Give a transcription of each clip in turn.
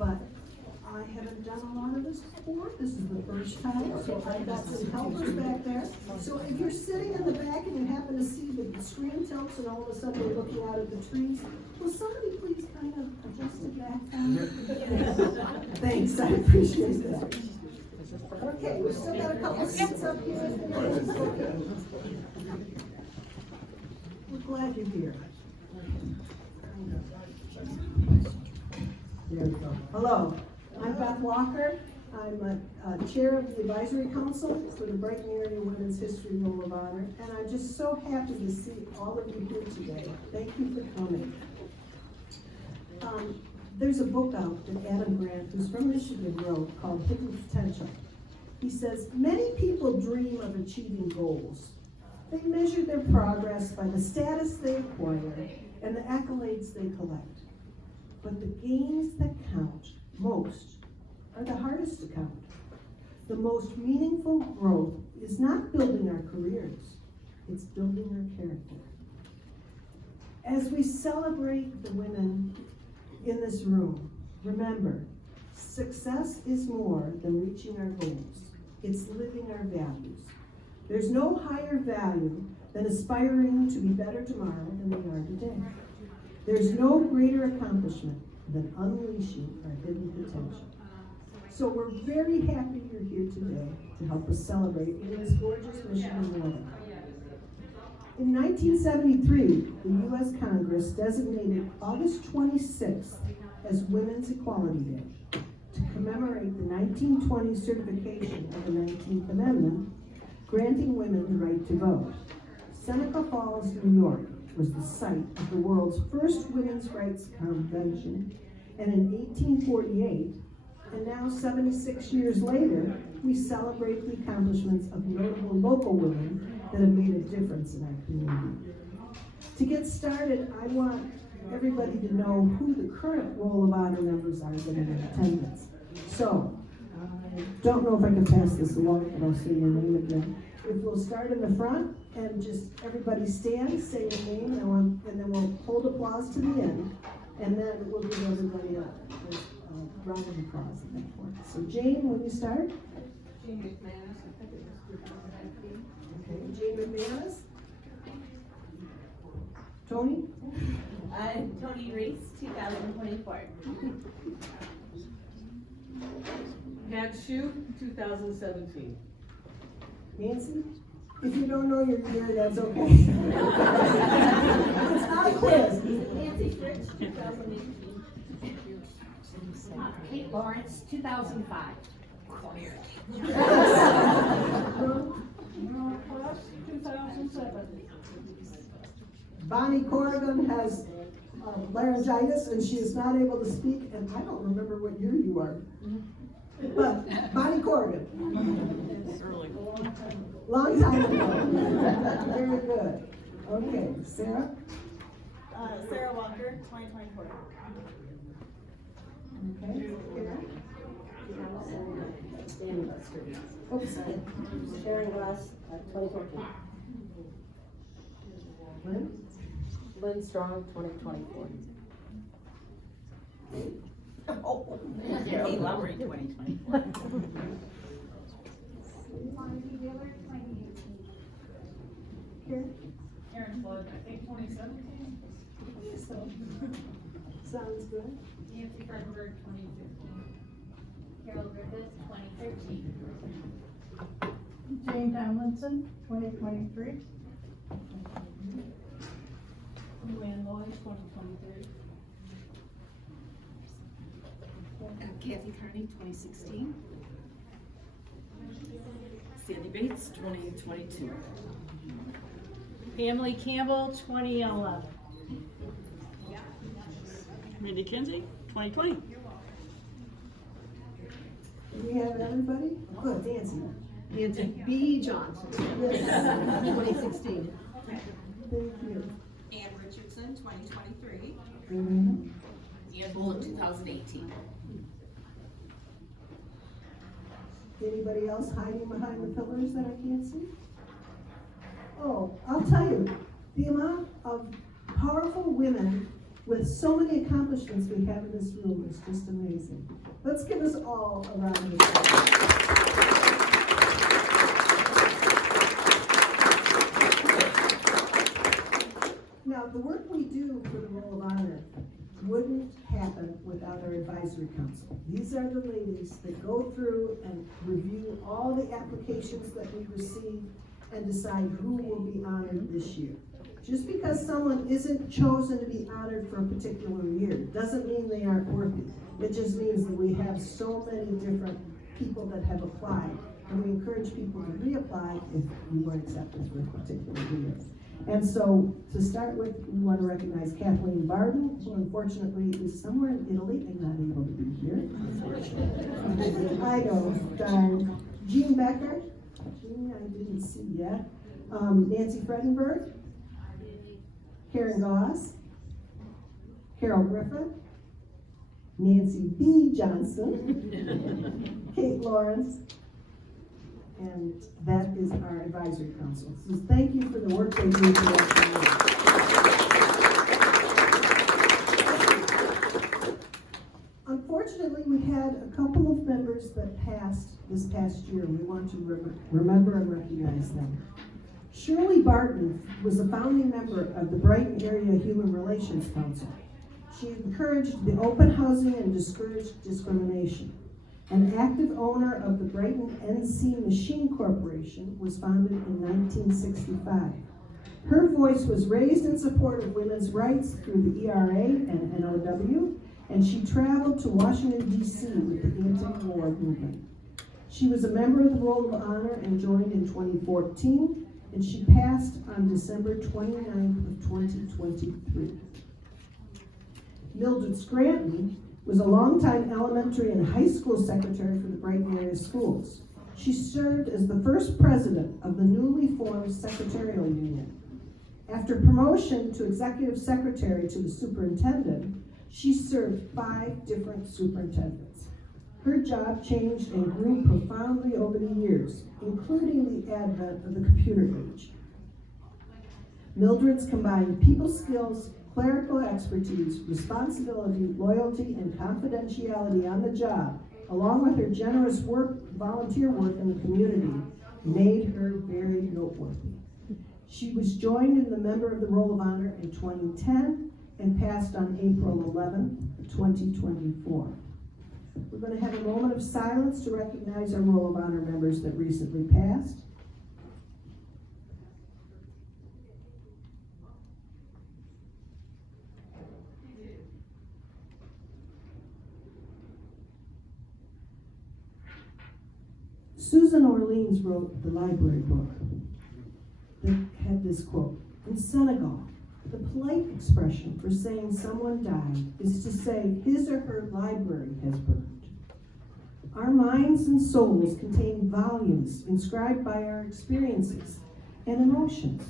but I haven't done a lot of this before. This is the first time, so I've got some helpers back there. So if you're sitting in the back and you happen to see the screen tilts and all of a sudden you're looking out at the trees, will somebody please kind of adjust it back for me? Thanks, I appreciate that. Okay, we've still got a couple seats up here. We're glad you're here. There we go. Hello, I'm Beth Walker. I'm a chair of the advisory council for the Brighton Area Women's History Roll of Honor, and I'm just so happy to see all of you here today. Thank you for coming. There's a book out that Adam Grant, who's from Michigan, wrote called Hidden Potential. He says, many people dream of achieving goals. They measure their progress by the status they acquire and the accolades they collect. But the gains that count most are the hardest to count. The most meaningful growth is not building our careers, it's building our character. As we celebrate the women in this room, remember, success is more than reaching our goals. It's living our values. There's no higher value than aspiring to be better tomorrow than we are today. There's no greater accomplishment than unleashing our hidden potential. So we're very happy you're here today to help us celebrate in this gorgeous Michigan weather. In 1973, the U.S. Congress designated August 26th as Women's Equality Day to commemorate the 1920 certification of the 19th Amendment, granting women the right to vote. Seneca Falls, New York, was the site of the world's first women's rights convention, and in 1848, and now 76 years later, we celebrate the accomplishments of notable local women that have made a difference in our community. To get started, I want everybody to know who the current Roll of Honor members are that are in attendance. So, I don't know if I can pass this along, but I'll say your name again. If we'll start in the front and just everybody stand, say your name, and then we'll hold applause to the end, and then we'll give everybody a round of applause at that point. So Jane, will you start? Jane McManus. Okay, Jane McManus. Tony? Tony Reese, 2024. Pat Shue, 2017. Nancy? If you don't know your year, that's okay. It's not a quiz. Nancy Fritz, 2018. Kate Lawrence, 2005. Class, 2007. Bonnie Corrigan has laryngitis and she is not able to speak, and I don't remember what year you are. But Bonnie Corrigan. Early. Long time ago. Very good. Okay, Sarah? Sarah Walker, 2024. Okay. Oops. Sharon Glass, 2014. Lynn? Lynn Strong, 2024. Kate Lowry, 2024. Karen? Aaron Flood, I think 2017. So, sounds good. Nancy Fredberg, 2015. Carol Griffiths, 2013. Jane Tomlinson, 2023. Luann Lloyd, 2023. Kathy Carney, 2016. Sandy Bates, 2022. Emily Campbell, 2011. Randy Kinsey, 2020. Do we have everybody? Good, Nancy. Nancy B. Johnson, Yes. 2016. Thank you. Ann Richardson, 2023. Mhm. Ann Bullock, 2018. Anybody else hiding behind the pillars that I can't see? Oh, I'll tell you, the amount of powerful women with so many accomplishments we have in this room, it's just amazing. Let's give us all a round of applause. Now, the work we do for the Roll of Honor wouldn't happen without our advisory council. These are the ladies that go through and review all the applications that we receive and decide who will be honored this year. Just because someone isn't chosen to be honored for a particular year doesn't mean they aren't worthy. It just means that we have so many different people that have applied, and we encourage people to reapply if you weren't accepted for a particular year. And so, to start with, we want to recognize Kathleen Barden, who unfortunately is somewhere in Italy and not able to be here. I know, darn. Jean Becker, Jean I didn't see yet. Nancy Fredenberg, Karen Goss, Carol Griffin, Nancy B. Johnson, Kate Lawrence, and that is our advisory council. So thank you for the work they do for us. Unfortunately, we had a couple of members that passed this past year. We want to remember and recognize them. Shirley Barton was a founding member of the Brighton Area Human Relations Council. She encouraged the open housing and discouraged discrimination. An active owner of the Brighton NC Machine Corporation, was founded in 1965. Her voice was raised in support of women's rights through the ERA and NOW, and she traveled to Washington, D.C. with the anti-war movement. She was a member of the Roll of Honor and joined in 2014, and she passed on December 29th of 2023. Mildred Scranton was a longtime elementary and high school secretary for the Brighton area schools. She served as the first president of the newly formed secretarial union. After promotion to executive secretary to the superintendent, she served 5 different superintendents. Her job changed and grew profoundly over the years, including the advent of the computer age. Mildred's combined people skills, clerical expertise, responsibility, loyalty, and confidentiality on the job, along with her generous volunteer work in the community, made her very noteworthy. She was joined in the member of the Roll of Honor in 2010 and passed on April 11, 2024. We're going to have a moment of silence to recognize our Roll of Honor members that recently passed. Susan Orleans wrote the library book that had this quote. In Senegal, the polite expression for saying someone died is to say his or her library has burned. Our minds and souls contain volumes inscribed by our experiences and emotions.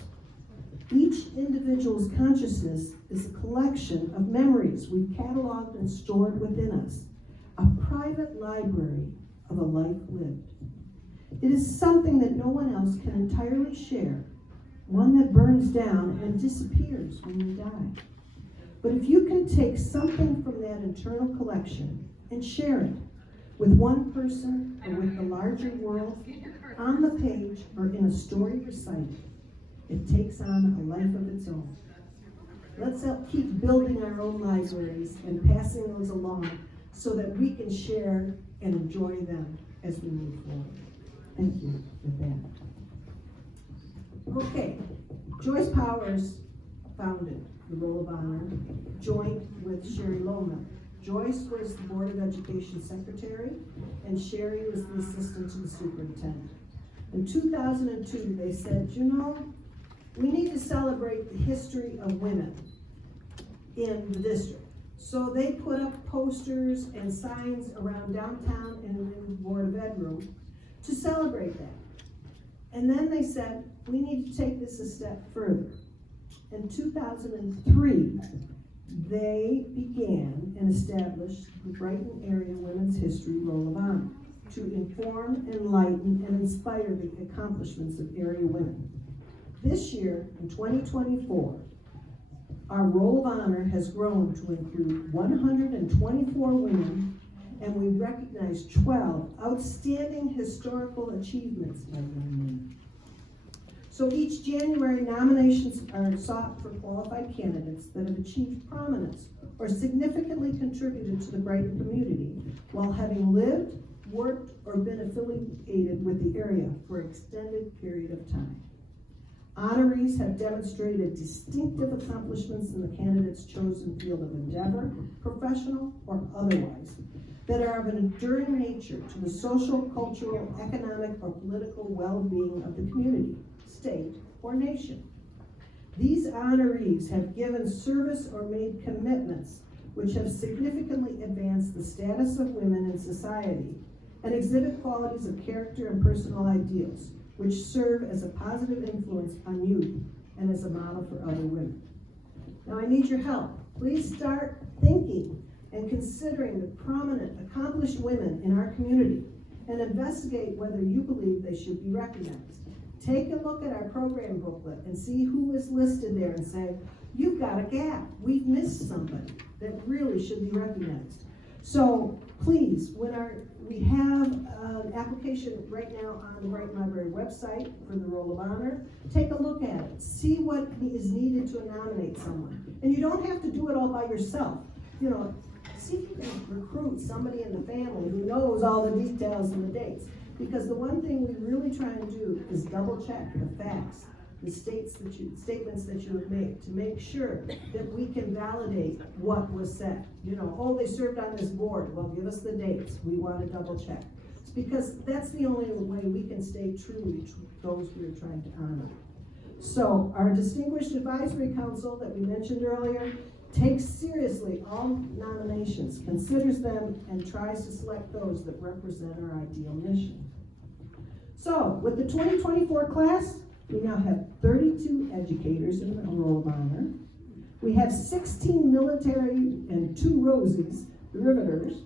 Each individual's consciousness is a collection of memories we've cataloged and stored within us, a private library of a life lived. It is something that no one else can entirely share, one that burns down and disappears when you die. But if you can take something from that internal collection and share it with one person or with the larger world, on the page or in a story recited, it takes on a life of its own. Let's keep building our own libraries and passing those along so that we can share and enjoy them as we move forward. Thank you with that. Okay, Joyce Powers founded the Roll of Honor, joined with Sherry Loma. Joyce was the Board of Education Secretary, and Sherry was the assistant to the superintendent. In 2002, they said, you know, we need to celebrate the history of women in the district. So they put up posters and signs around downtown and in the Board of Ed room to celebrate that. And then they said, we need to take this a step further. In 2003, they began and established the Brighton Area Women's History Roll of Honor to inform, enlighten, and inspire the accomplishments of area women. This year, in 2024, Our roll of honor has grown to include 124 women, and we recognize 12 outstanding historical achievements by young women. So each January, nominations are sought for qualified candidates that have achieved prominence or significantly contributed to the Brighton community while having lived, worked, or been affiliated with the area for an extended period of time. Honorees have demonstrated distinctive accomplishments in the candidate's chosen field of endeavor, professional or otherwise, that are of an enduring nature to the social, cultural, economic, or political well-being of the community, state, or nation. These honorees have given service or made commitments which have significantly advanced the status of women in society and exhibit qualities of character and personal ideals which serve as a positive influence on youth and as a model for other women. Now I need your help. Please start thinking and considering the prominent, accomplished women in our community and investigate whether you believe they should be recognized. Take a look at our program booklet and see who is listed there and say, you've got a gap. We've missed somebody that really should be recognized. So please, we have an application right now on the Brighton Library website for the Roll of Honor. Take a look at it. See what is needed to nominate someone. And you don't have to do it all by yourself. See if you can recruit somebody in the family who knows all the details and the dates. Because the one thing we really try and do is double check the facts, the statements that you have made, to make sure that we can validate what was said. They served on this board. Well, give us the dates. We want to double check. It's because that's the only way we can stay true to those we are trying to honor. So our distinguished advisory council that we mentioned earlier takes seriously all nominations, considers them, and tries to select those that represent our ideal mission. So, with the 2024 class, we now have 32 educators in the Roll of Honor. We have 16 military and 2 Rosies, the Riveters.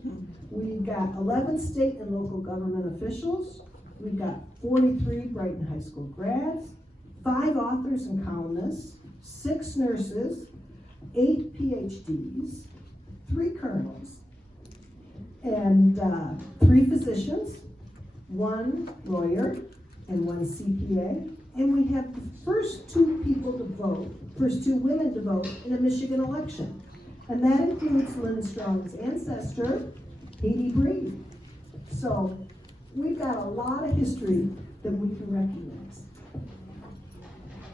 We've got 11 state and local government officials. We've got 43 Brighton High School grads, 5 authors and columnists, 6 nurses, 8 PhDs, 3 colonels, and 3 physicians, 1 lawyer, and 1 CPA. And we have the first 2 women to vote in a Michigan election. And that includes Lynn Strong's ancestor, Katie Breed. So we've got a lot of history that we can recognize.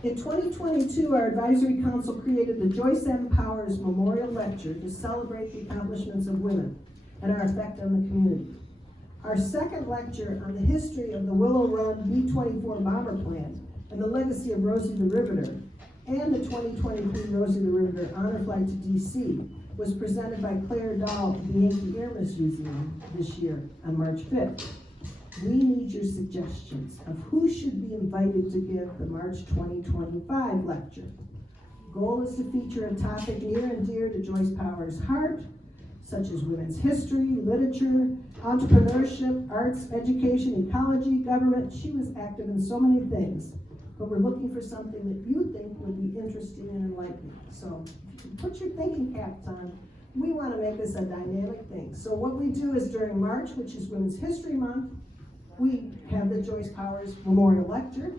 In 2022, our advisory council created the Joyce M. Powers Memorial Lecture to celebrate the accomplishments of women and our effect on the community. Our second lecture on the history of the Willow Run B-24 bomber plant and the legacy of Rosie the Riveter, and the 2023 Rosie the Riveter Honor Flight to DC was presented by Claire Dahl at the Yankee Airmen's Museum this year on March 5th. We need your suggestions of who should be invited to give the March 2025 lecture. Goal is to feature a topic near and dear to Joyce Powers' heart, such as women's history, literature, entrepreneurship, arts, education, ecology, government. She was active in so many things, but we're looking for something that you think would be interesting and enlightening. So put your thinking caps on. We want to make this a dynamic thing. So what we do is during March, which is Women's History Month, we have the Joyce Powers Memorial Lecture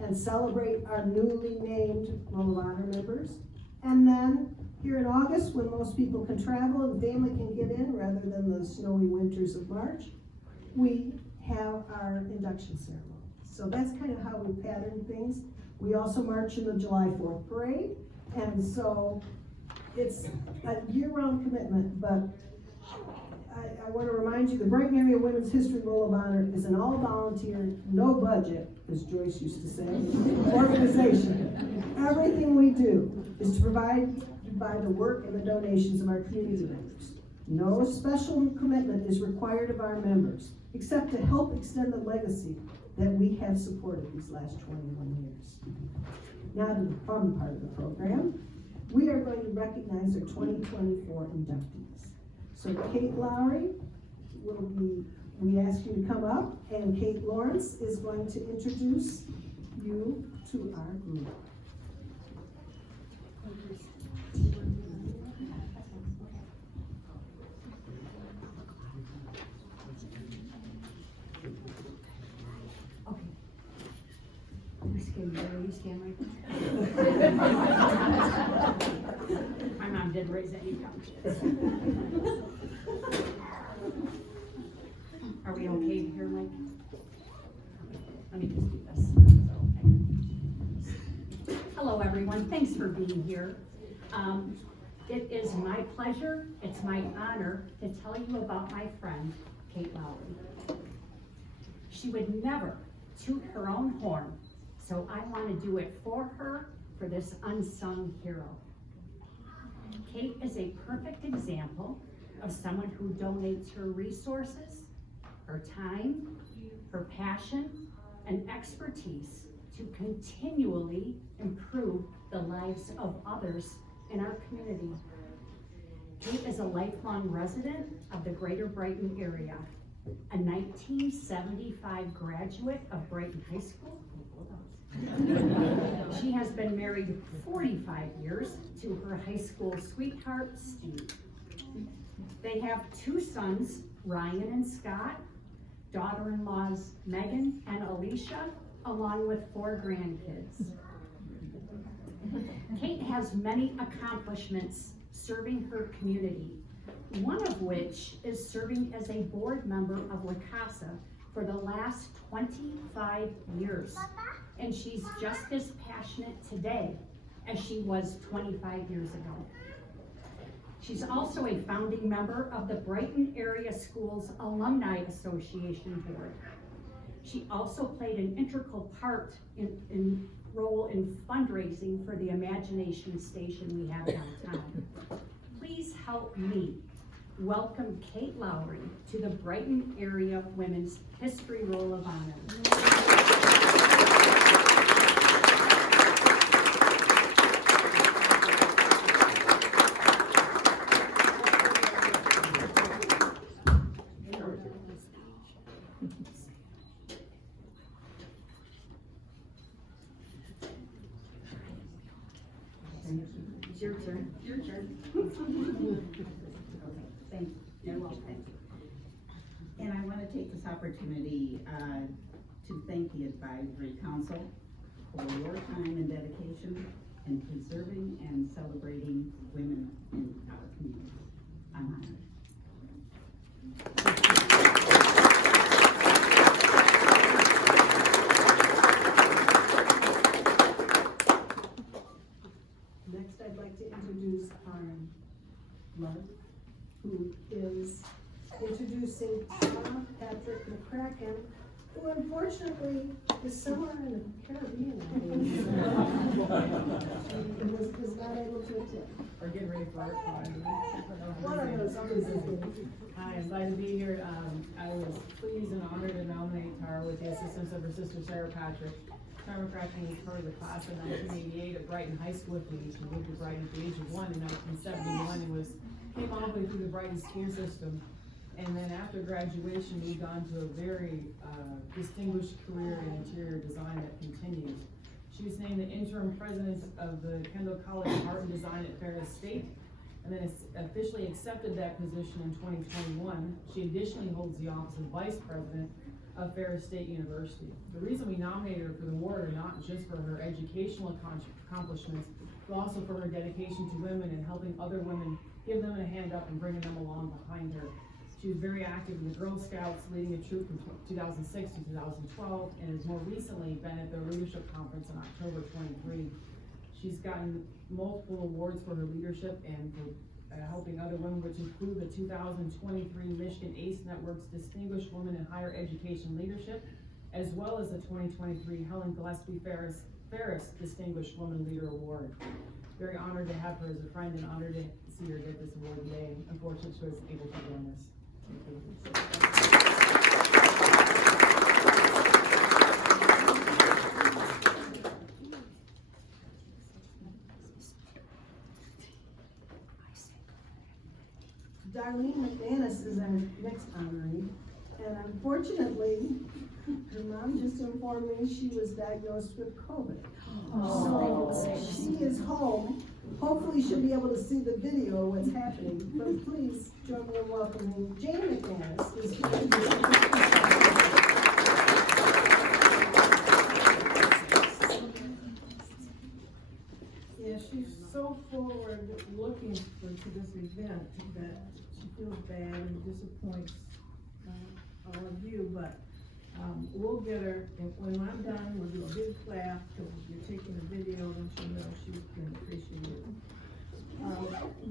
and celebrate our newly named Roll of Honor members. And then here in August, when most people can travel and family can get in rather than the snowy winters of March, we have our induction ceremony. So that's kind of how we pattern things. We also march in the July 4th parade. And so it's a year-round commitment, but I want to remind you, the Brighton Area Women's History Roll of Honor is an all-volunteer, no budget, as Joyce used to say, organization. Everything we do is to provide by the work and the donations of our community members. No special commitment is required of our members, except to help extend the legacy that we have supported these last 21 years. Now to the fun part of the program. We are going to recognize our 2024 inductees. So Kate Lowry we ask you to come up, and Kate Lawrence is going to introduce you to our group. you stand right there? My mom did raise any young kids. Are we okay here, Mike? Let me just do this. Hello, everyone. Thanks for being here. It is my pleasure, it's my honor to tell you about my friend, Kate Lowry. She would never toot her own horn, so I want to do it for her, for this unsung hero. Kate is a perfect example of someone who donates her resources, her time, her passion, and expertise to continually improve the lives of others in our community. Kate is a lifelong resident of the greater Brighton area, a 1975 graduate of Brighton High School. She has been married 45 years to her high school sweetheart, Steve. They have 2 sons, Ryan and Scott, daughter-in-laws Megan and Alicia, along with 4 grandkids. Kate has many accomplishments serving her community, one of which is serving as a board member of La Casa for the last 25 years. And she's just as passionate today as she was 25 years ago. She's also a founding member of the Brighton Area Schools Alumni Association Board. She also played an integral part in role in fundraising for the Imagination Station we have downtown. Please help me welcome Kate Lowry to the Brighton Area Women's History Roll of Honor. It's your turn. Your turn. Thank you. You're welcome. And I want to take this opportunity to thank the Advisory Council for your time and dedication in preserving and celebrating women in our community. I'm honored. Next, I'd like to introduce Love, who is introducing Tom Patrick McCracken, who unfortunately is somewhere in the Caribbean, I believe. He was not able to attend. Or getting ready for it. One of those two. Hi, I'm glad to be here. I was pleased and honored to nominate Tara with the assistance of her sister Sarah Patrick. Tara McCracken was part of the class of 1988 at Brighton High School with me. She moved to Brighton at the age of 1 in 1971 and came all the way through the Brighton school system. And then after graduation, moved on to a very distinguished career in interior design that continues. She was named the interim president of the Kendall College of Art and Design at Ferris State, and then officially accepted that position in 2021. She additionally holds the office of vice president of Ferris State University. The reason we nominated her for the award are not just for her educational accomplishments, but also for her dedication to women and helping other women, give them a hand up and bringing them along behind her. She was very active in the Girl Scouts, leading a troop from 2006 to 2012, and has more recently been at the Leadership Conference in October 23. She's gotten multiple awards for her leadership and for helping other women, which include the 2023 Michigan ACE Network's Distinguished Woman in Higher Education Leadership, as well as the 2023 Helen Gillespie Ferris Distinguished Woman Leader Award. Very honored to have her as a friend and honored to see her get this award today. Unfortunately, she wasn't able to join us. Darlene McManus is our next honoree, and unfortunately, her mom just informed me she was diagnosed with COVID. So she is home. Hopefully she'll be able to see the video of what's happening, but please join me in welcoming Jane McManus, who's here to do disappoints, all of you, but, we'll get her, and when I'm done, we'll do a big clap, because you're taking a video, and she'll know she's been appreciated.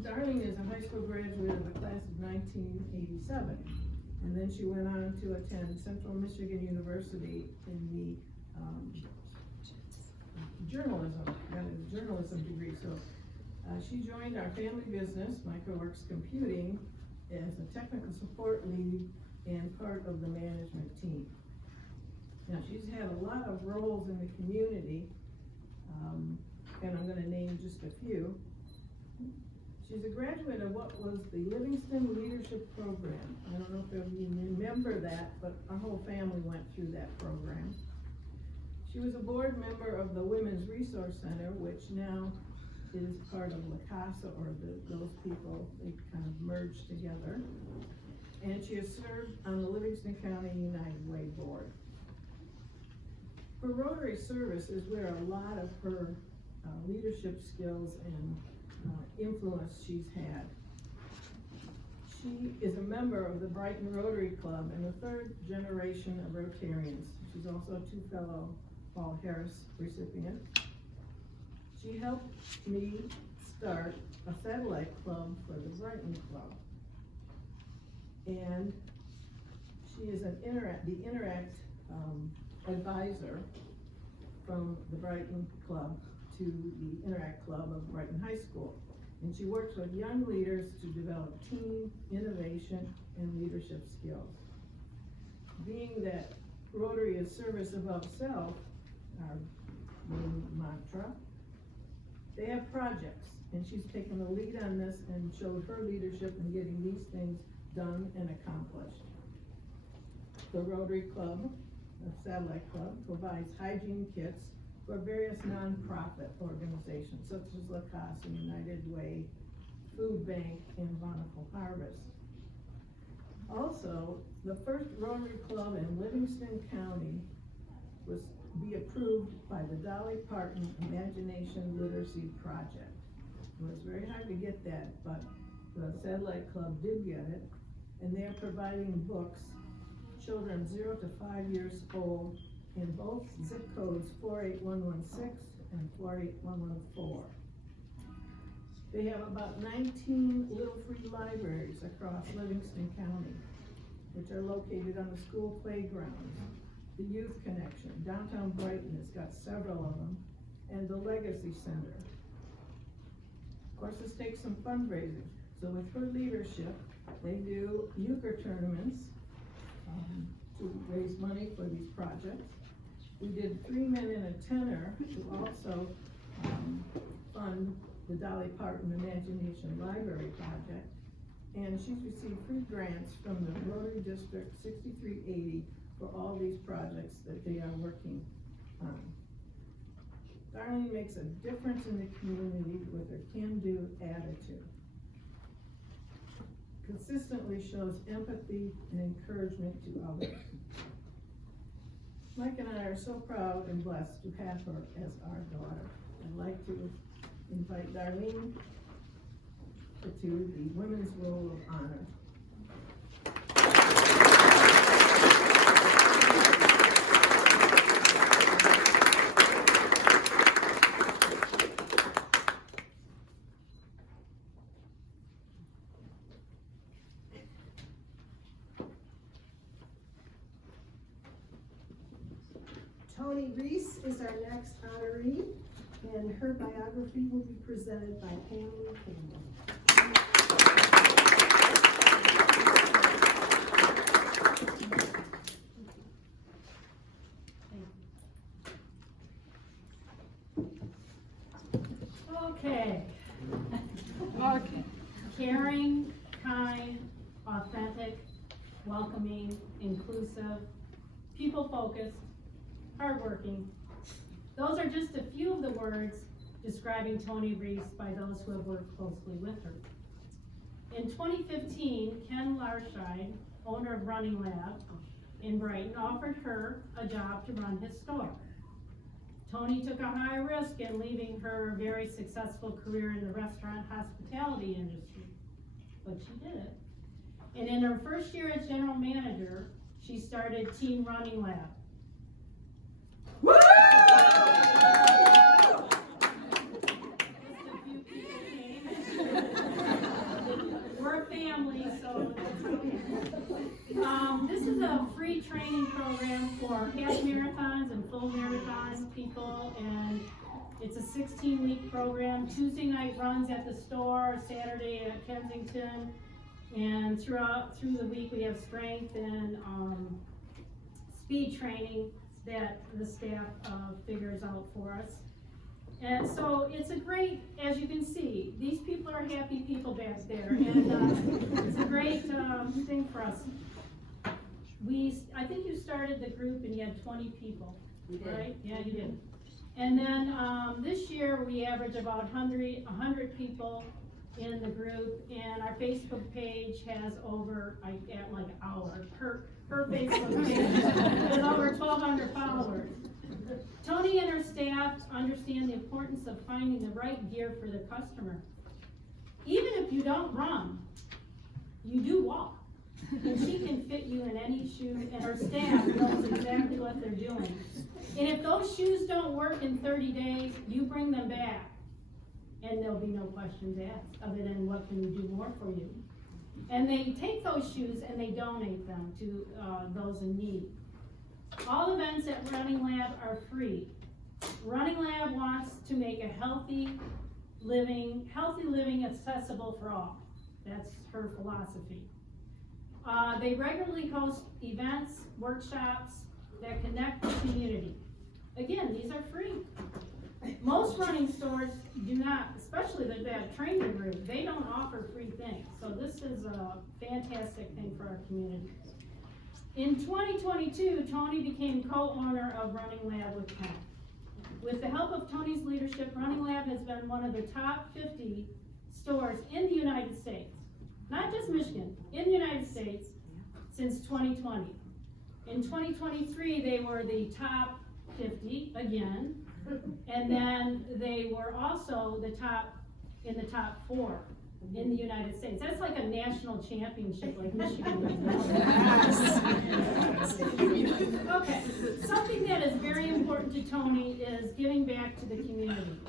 Darling is a high school graduate of the class of 1987, and then she went on to attend Central Michigan University in the, journalism, got a journalism degree, so, she joined our family business, MicroWorks Computing, as a technical support lead and part of the management team. Now, she's had a lot of roles in the community, and I'm gonna name just a few. She's a graduate of what was the Livingston Leadership Program. I don't know if you remember that, but our whole family went through that program. She was a board member of the Women's Resource Center, which now is part of La Casa, or those people, they kind of merged together. And she has served on the Livingston County United Way Board. Her Rotary service is where a lot of her leadership skills and influence she's had. She is a member of the Brighton Rotary Club and the third generation of Rotarians. She's also a two-fellow Paul Harris recipient. She helped me start a satellite club for the Brighton Club. And she is the Interact advisor from the Brighton Club to the Interact Club of Brighton High School. And she works with young leaders to develop team, innovation, and leadership skills. Being that Rotary is service above self, our main mantra, they have projects, and she's taken the lead on this and showed her leadership in getting these things done and accomplished. The Rotary Club, the Satellite Club, provides hygiene kits for various nonprofit organizations such as La Casa, United Way, Food Bank, and Bountiful Harvest. Also, the first Rotary Club in Livingston County was be approved by the Dolly Parton Imagination Literacy Project. It was very hard to get that, but the Satellite Club did get it, and they're providing books, children 0 to 5 years old, in both zip codes 48116 and 48114. They have about 19 little free libraries across Livingston County, which are located on the school playgrounds, the Youth Connection, downtown Brighton has got several of them, and the Legacy Center. Of course, this takes some fundraising, so with her leadership, they do euchre tournaments to raise money for these projects. We did 3 men and a tenor to also fund the Dolly Parton Imagination Library Project, and she's received free grants from the Rotary District 6380 for all these projects that they are working on. Darlene makes a difference in the community with her can-do attitude. Consistently shows empathy and encouragement to others. Mike and I are so proud and blessed to have her as our daughter. I'd like to invite Darlene to the Women's Roll of Honor. Toni Reese is our next honoree, and her biography will be presented by Pamela Campbell. Okay. Caring, kind, authentic, welcoming, inclusive, people-focused, hardworking. Those are just a few of the words describing Toni Reese by those who have worked closely with her. In 2015, Ken Larscheid, owner of Running Lab in Brighton, offered her a job to run his store. Toni took a high risk in leaving her very successful career in the restaurant hospitality industry, but she did it. And in her first year as general manager, she started Team Running Lab. Just a few people came. We're a family, so that's okay. This is a free training program for half marathons and full marathon people, and it's a 16-week program. Tuesday night runs at the store, Saturday at Kensington, and through the week we have strength and speed training that the staff figures out for us. And so it's a great, as you can see, these people are happy people back there, and it's a great thing for us. I think you started the group and you had 20 people, right? Yeah, you did. And then this year we average about 100 people in the group, and our Facebook page has over, at like an hour, her Facebook page has over 1,200 followers. Tony and her staff understand the importance of finding the right gear for the customer. Even if you don't run, you do walk. And she can fit you in any shoe, and her staff knows exactly what they're doing. And if those shoes don't work in 30 days, you bring them back. And there'll be no questions asked, other than what can we do more for you. And they take those shoes and they donate them to those in need. All events at Running Lab are free. Running Lab wants to make a healthy living accessible for all. That's her philosophy. They regularly host events, workshops that connect the community. Again, these are free. Most running stores do not, especially that trainer group, they don't offer free things. So this is a fantastic thing for our community. In 2022, Tony became co-owner of Running Lab with Ken. With the help of Tony's leadership, Running Lab has been one of the top 50 stores in the United States. Not just Michigan, in the United States since 2020. In 2023, they were the top 50 again, and then they were also the top 4 in the United States. That's like a national championship, like Michigan. Okay, something that is very important to Tony is giving back to the community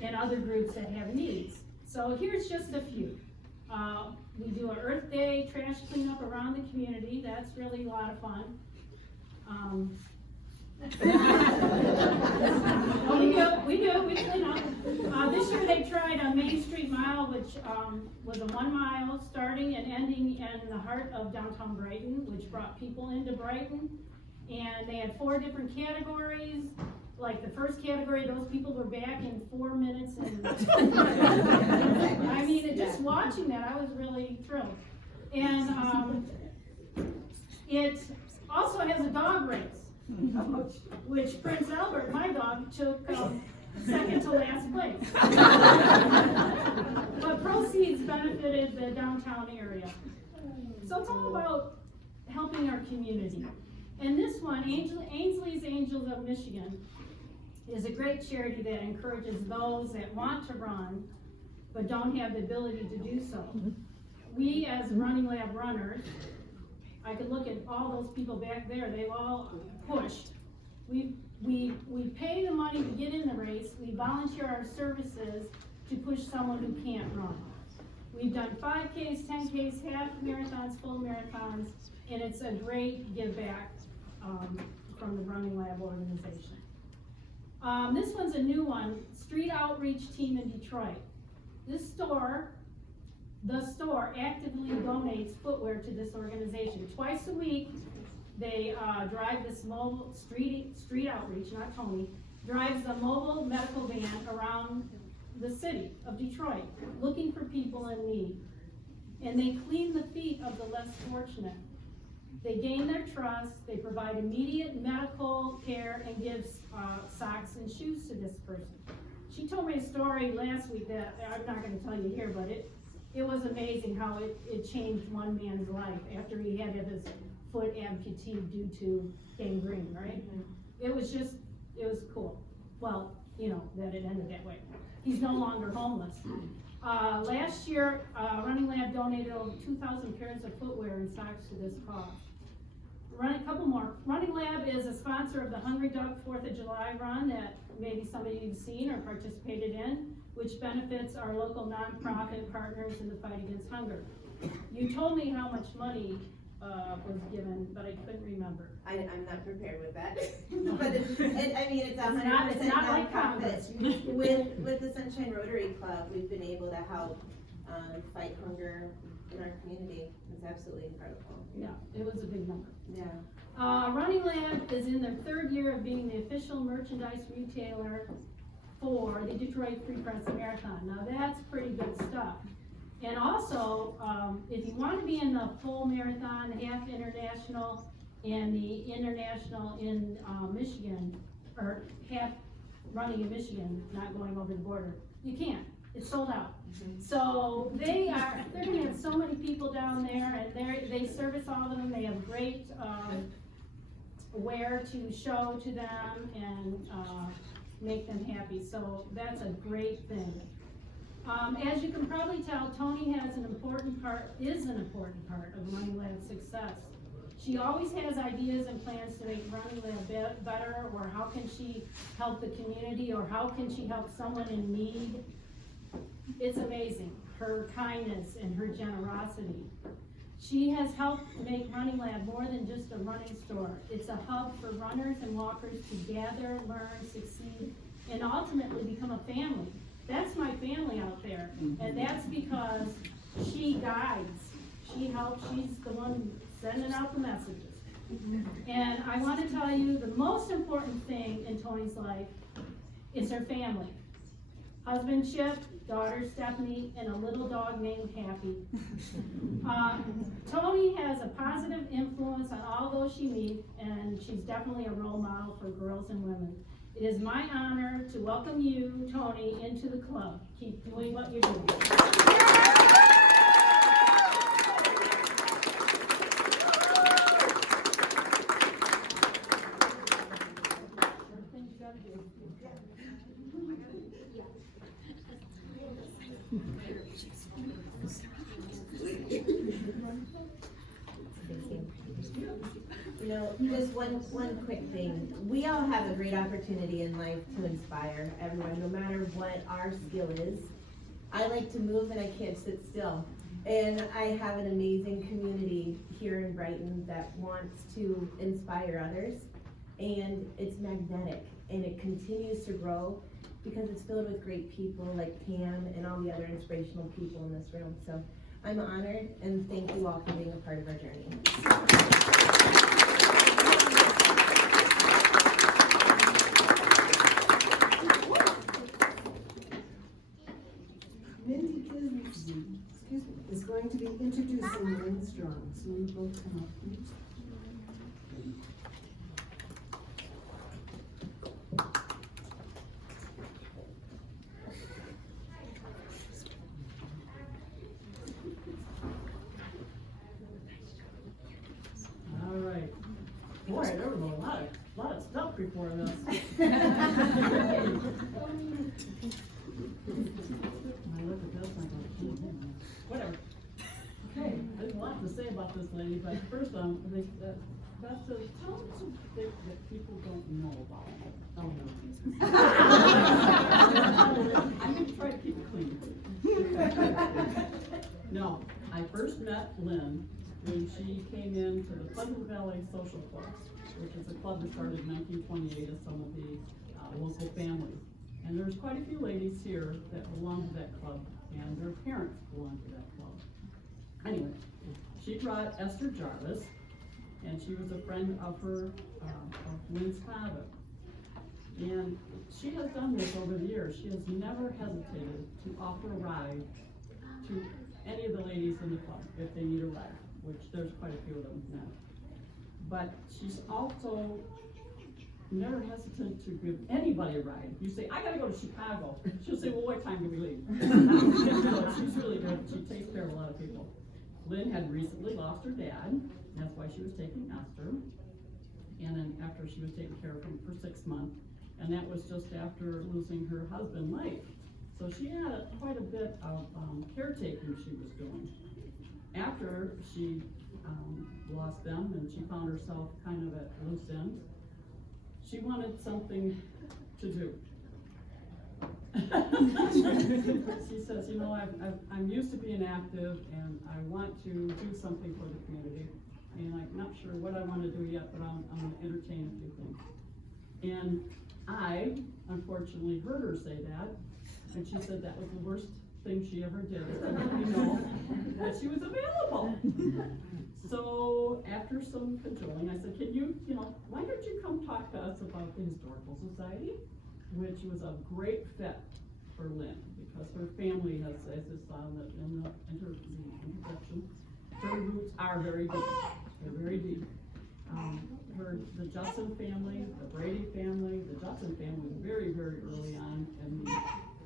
and other groups that have needs. So here's just a few. We do an Earth Day trash cleanup around the community. That's really a lot of fun. We clean up. This year they tried a Main Street Mile, which was a 1 mile starting and ending in the heart of downtown Brighton, which brought people into Brighton. And they had 4 different categories. Like the first category, those people were back in 4 minutes. And I mean, just watching that, I was really thrilled. And it also has a dog race, which Prince Albert, my dog, took second to last place. But proceeds benefited the downtown area. So it's all about helping our community. And this one, Ainsley's Angels of Michigan, is a great charity that encourages those that want to run but don't have the ability to do so. We as Running Lab runners, I could look at all those people back there, they've all pushed. We pay the money to get in the race, we volunteer our services to push someone who can't run. We've done 5Ks, 10Ks, half marathons, full marathons, and it's a great give back from the Running Lab organization. This one's a new one, Street Outreach Team in Detroit. The store actively donates footwear to this organization. Twice a week, they drive this mobile street outreach, not Tony, drives a mobile medical van around the city of Detroit, looking for people in need. And they clean the feet of the less fortunate. They gain their trust, they provide immediate medical care, and give socks and shoes to this person. She told me a story last week that I'm not going to tell you here, but it was amazing how it changed one man's life after he had his foot amputated due to gangrene, right? It was cool. Well, that it ended that way. He's no longer homeless. Last year, Running Lab donated over 2,000 pairs of footwear and socks to this cause. A couple more. Running Lab is a sponsor of the Hungry Duck 4th of July run that maybe some of you've seen or participated in, which benefits our local nonprofit partners in the fight against hunger. You told me how much money was given, but I couldn't remember. I'm not prepared with that, but I mean, it's 100% It's not like Congress. nonprofit. With the Sunshine Rotary Club, we've been able to help, fight hunger in our community. It's absolutely incredible. Yeah, it was a big number. Yeah. Running Lab is in their 3rd year of being the official merchandise retailer for the Detroit Free Press Marathon. Now that's pretty good stuff. And also, if you want to be in the full marathon, half international, and the international in Michigan, or half running in Michigan, not going over the border, you can't. It's sold out. So they're gonna have so many people down there, and they service all of them. They have great wear to show to them and make them happy. So that's a great thing. As you can probably tell, Tony is an important part of Running Lab's success. She always has ideas and plans to make Running Lab better, or how can she help the community, or how can she help someone in need. It's amazing, her kindness and her generosity. She has helped make Running Lab more than just a running store. It's a hub for runners and walkers to gather, learn, succeed, and ultimately become a family. That's my family out there, and that's because she guides, she helps, she's the one sending out the messages. And I want to tell you, the most important thing in Tony's life is her family. Husband Chip, daughter Stephanie, and a little dog named Happy. Tony has a positive influence on all those she meets, and she's definitely a role model for girls and women. It is my honor to welcome you, Tony, into the club. Keep doing what you're doing. You know, just one quick thing. We all have a great opportunity in life to inspire everyone, no matter what our skill is. I like to move and I can't sit still. And I have an amazing community here in Brighton that wants to inspire others. And it's magnetic, and it continues to grow because it's filled with great people like Pam and all the other inspirational people in this room. So I'm honored, and thank you all for being a part of our journey. Mindy Kinsey, is going to be introducing Lynn Strong. So you both come up, please. All right. Boy, there was a lot of stuff before this. I look at this and I go, whatever. Okay, there's a lot to say about this lady, but first, that's a thing that people don't know about. Oh, no. I'm gonna try to keep it clean. No, I first met Lynn when she came into the Pleasant Valley Social Club, which is a club that started in 1928 as some of the local families. And there's quite a few ladies here that belong to that club, and their parents belong to that club. Anyway, she brought Esther Jarvis, and she was a friend of her, of Lynn's father. And she has done this over the years. She has never hesitated to offer a ride to any of the ladies in the club if they need a ride, which there's quite a few of them now. But she's also never hesitant to give anybody a ride. You say, I gotta go to Chicago. She'll say, well, what time do we leave? So she's really good. She takes care of a lot of people. Lynn had recently lost her dad. That's why she was taking Esther. And then after she was taking care of him for 6 months, and that was just after losing her husband, Mike. So she had quite a bit of caretaking she was doing. After she lost them and she found herself kind of at loose ends, she wanted something to do. She says, you know, I'm used to being active and I want to do something for the community. And I'm not sure what I want to do yet, but I'm going to entertain a few things. And I, unfortunately, heard her say that, and she said that was the worst thing she ever did, is to let me know that she was available. So, after some cajoling, I said, can you know, why don't you come talk to us about the Historical Society? Which was a great fit for Lynn, because her family has, as is on in the introduction, her roots are very deep. They're very deep. The Judson family, the Brady family, the Judson family was very, very early on, and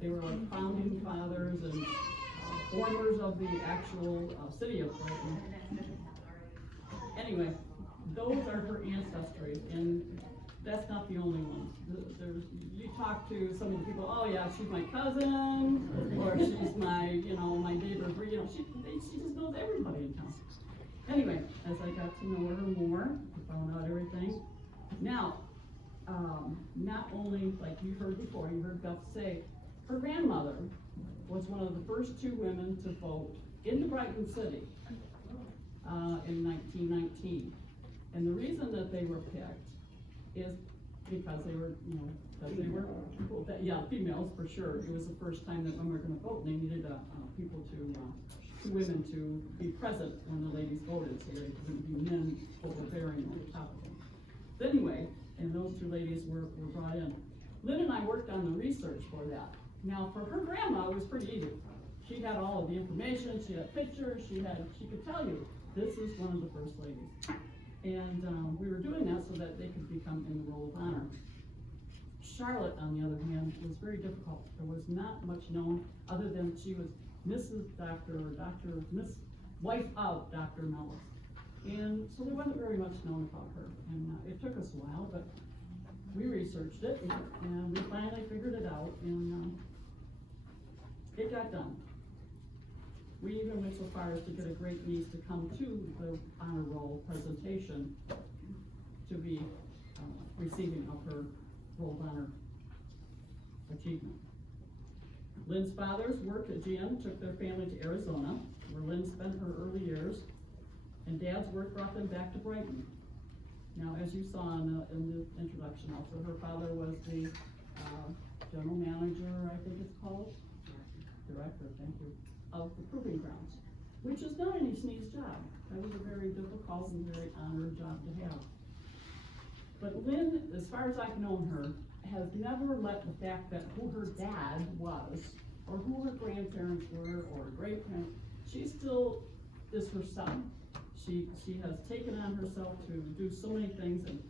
they were like founding fathers and formers of the actual city of Brighton. Anyway, those are her ancestry, and that's not the only one. You talk to some of the people, oh yeah, she's my cousin, or she's my, you know, my neighbor, you know, she just knows everybody in town. Anyway, as I got to know her more, I found out everything. Now, not only, like you heard before, you heard Beth say, her grandmother was one of the first 2 women to vote in the Brighton city in 1919. And the reason that they were picked is because they were, you know, because they were, yeah, females for sure. It was the first time that women were going to vote, and they needed people to, 2 women to be present when the ladies voted, so they couldn't be men overbearing on top of them. But anyway, and those 2 ladies were brought in. Lynn and I worked on the research for that. Now, for her grandma, it was pretty easy. She had all of the information, she had pictures, she could tell you, this is one of the first ladies. And we were doing that so that they could become in the roll of honor. Charlotte, on the other hand, was very difficult. There was not much known other than she was Mrs. Dr. or Dr. Miss, wife of Dr. Mellis. And so there wasn't very much known about her. And it took us a while, but we researched it and we finally figured it out, and it got done. We even went so far as to get a great niece to come to the honor roll presentation to be receiving of her roll of honor achievement. Lynn's fathers worked at GM, took their family to Arizona, where Lynn spent her early years, and Dad's work brought them back to Brighton. Now, as you saw in the introduction also, her father was the general manager, I think it's called, director, thank you, of the proving grounds, which is not any sneeze job. That was a very difficult and very honored job to have. But Lynn, as far as I've known her, has never let the fact that who her dad was, or who her grandparents were, or great-parents, she still is herself. She has taken on herself to do so many things, and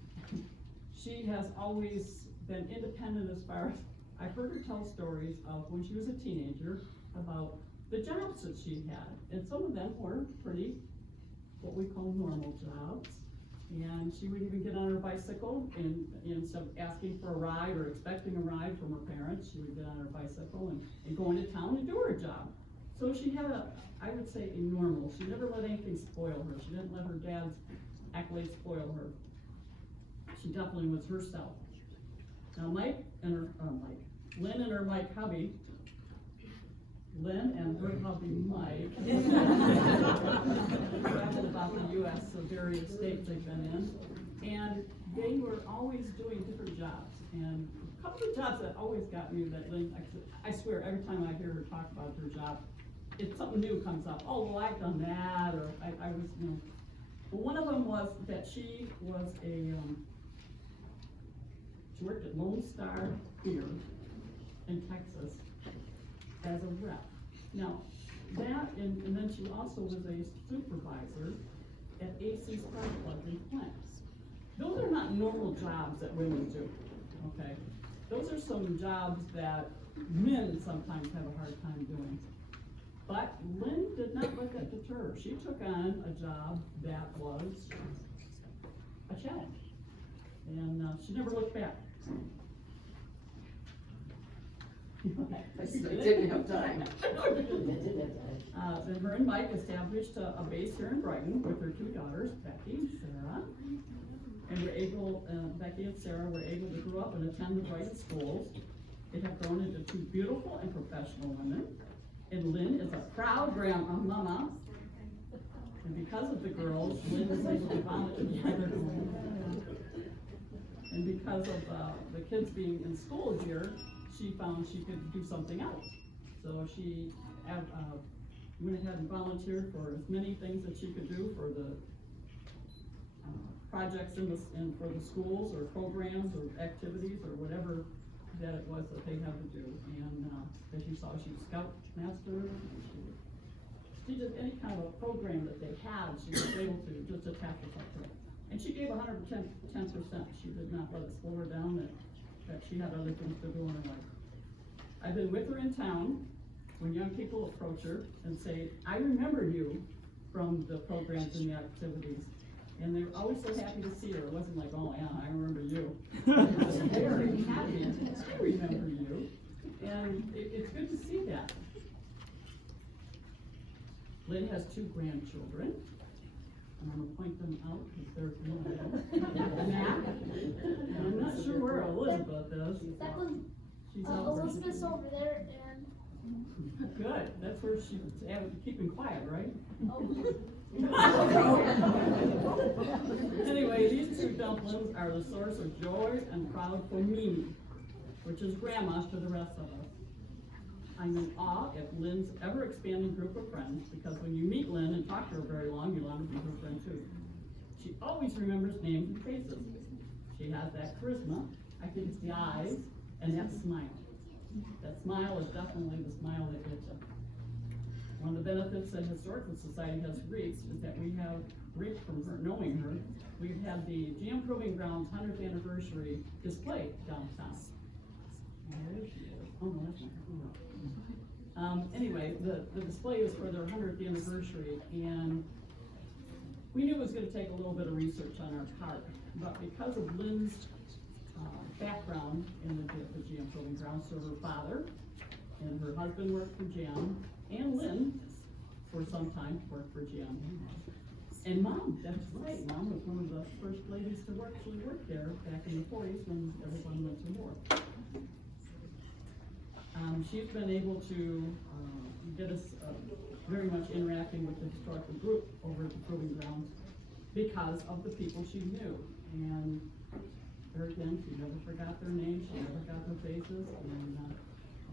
she has always been independent as far as, I've heard her tell stories of when she was a teenager about the jobs that she had, and some of them were pretty, what we call normal jobs. And she would even get on her bicycle, and instead of asking for a ride or expecting a ride from her parents, she would get on her bicycle and go into town and do her job. So she had I would say, a normal. She never let anything spoil her. She didn't let her dad's accolades spoil her. She definitely was herself. Now Lynn and her hubby, Lynn and her hubby Mike, traveled about the U.S., so various states they've been in, and they were always doing different jobs. And a couple of jobs that always got me that Lynn, I swear, every time I hear her talk about her job, if something new comes up, oh, well, I've done that, or I was, you know. Well, one of them was that she was she worked at Lone Star here in Texas as a rep. Now, that, and then she also was a supervisor at AC Spark Plug in Flint. Those are not normal jobs that women do, okay? Those are some jobs that men sometimes have a hard time doing. But Lynn did not let that deter her. She took on a job that was a challenge, and she never looked back. I didn't have time. Then her and Mike established a base here in Brighton with their two daughters, Becky and Sarah. And we're able, Becky and Sarah were able to grow up and attend the Brighton schools. They have grown into two beautiful and professional women. And Lynn is a proud mama. And because of the girls, Lynn was able to bond together. And because of the kids being in school here, she found she could do something else. So she went ahead and volunteered for as many things that she could do for the projects for the schools or programs or activities or whatever that it was that they had to do. And as you saw, she was scout master. And she did any kind of a program that they had, she was able to just attach herself to it. And she gave 110%. She did not let it slow her down that she had other things to do in her life. I've been with her in town when young people approach her and say, I remember you from the programs and the activities. And they're always so happy to see her. It wasn't like, oh yeah, I remember you. It was very happy, I remember you. And it's good to see that. Lynn has 2 grandchildren. And I'm gonna point them out because they're Matt. And I'm not sure where Elizabeth is. That was She's out where she Elizabeth's is. over there, and Good, that's where she's keeping quiet, right? Anyway, these 2 dumplings are the source of joy and pride for Mimi, which is grandma to the rest of us. I'm in awe at Lynn's ever-expanding group of friends, because when you meet Lynn and talk to her very long, you want to be her friend too. She always remembers names and faces. She has that charisma, I think it's the eyes, and that smile. That smile is definitely the smile that gets you. One of the benefits that Historical Society has reached is that we have reached from her, knowing her. We've had the GM Proving Grounds 100th anniversary display downtown. There she is. Oh, no, that's not her. Anyway, the display is for their 100th anniversary, and we knew it was going to take a little bit of research on our part, but because of Lynn's background in the GM Proving Grounds, so her father and her husband worked for GM, and Lynn, for some time, worked for GM. And Mom, that's right, Mom was one of the first ladies to work, she worked there back in the 40s when everyone went to war. She's been able to get us very much interacting with the historical group over at the Proving Grounds because of the people she knew. And there again, she never forgot their names, she never forgot their faces, and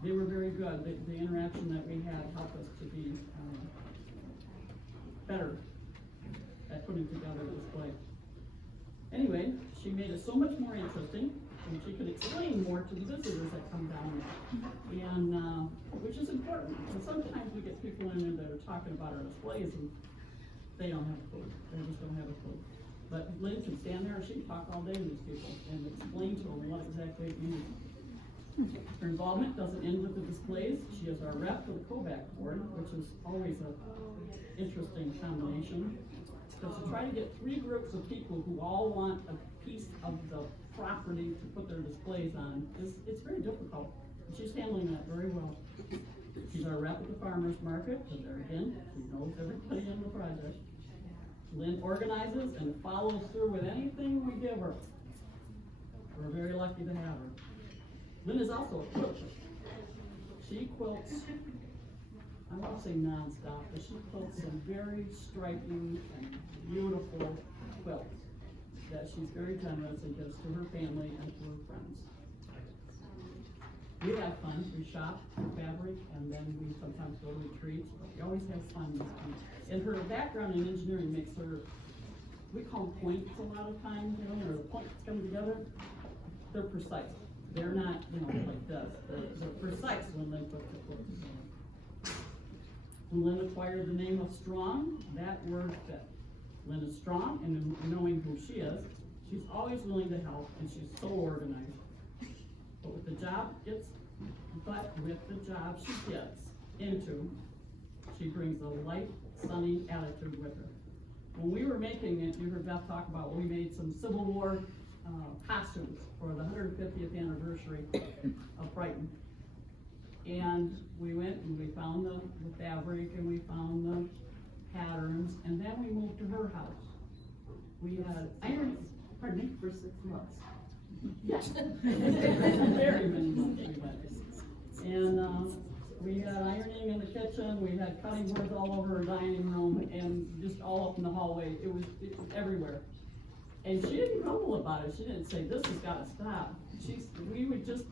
they were very good. The interaction that we had helped us to be better at putting together the display. Anyway, she made it so much more interesting, and she could explain more to the visitors that come down there, and which is important, because sometimes we get people in there that are talking about our displays and they don't have a clue. They just don't have a clue. But Lynn can stand there and she can talk all day to these people and explain to them what exactly it means. Her involvement doesn't end with the displays. She is our rep for the Kovac board, which is always an interesting combination. Because to try to get 3 groups of people who all want a piece of the property to put their displays on, it's very difficult. And she's handling that very well. She's our rep at the farmer's market, and there again, she knows everybody in the project. Lynn organizes and follows through with anything we give her. We're very lucky to have her. Lynn is also a quilter. She quilts, I won't say non-stop, but she quilts some very striking and beautiful quilts that she's very generous and gives to her family and to her friends. We have fun, we shop fabric, and then we sometimes go to retreats, but we always have fun. And her background in engineering makes her, we call them points a lot of times, you know, or the points come together, they're precise. They're not, you know, like this. They're precise when Lynn puts the quilt together. When Lynn acquired the name of Strong, that word fit. Lynn is strong, and in knowing who she is, she's always willing to help, and she's so organized. But with the job she gets into, she brings a light, sunny attitude with her. When we were making it, you heard Beth talk about, we made some Civil War costumes for the 150th anniversary of Brighton. And we went and we found the fabric and we found the patterns, and then we moved to her house. We had iron, pardon me? For 6 months. Yes. Very many months we went. And, we had ironing in the kitchen, we had cutting boards all over her dining room, and just all up in the hallway, it was everywhere. And she didn't grumble about it, she didn't say, this has gotta stop. We would sit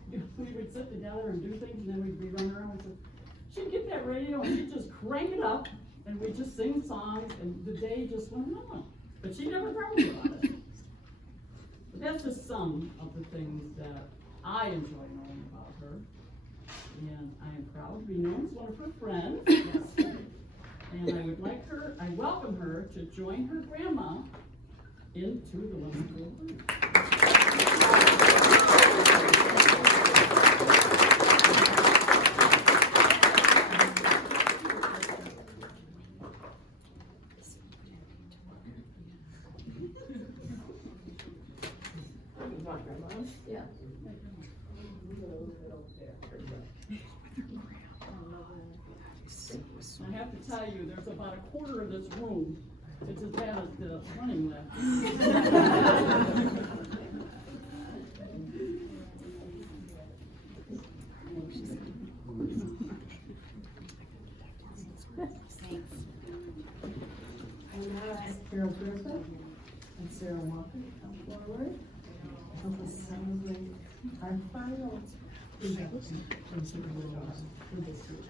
together and do things, and then we'd be running around, she'd get that radio, and she'd just crank it up, and we'd just sing songs, and the day just went on. But she never grumbled about it. But that's just some of the things that I enjoy knowing about her. And I am proud to be known as one of her friends. And I welcome her to join her grandma into the women's group. Yeah. I have to tell you, there's about a quarter of this room, it's as bad as the running left. I will now ask Carol Griffith and Sarah Walker to come forward. Help us celebrate our final induction into the world for this year.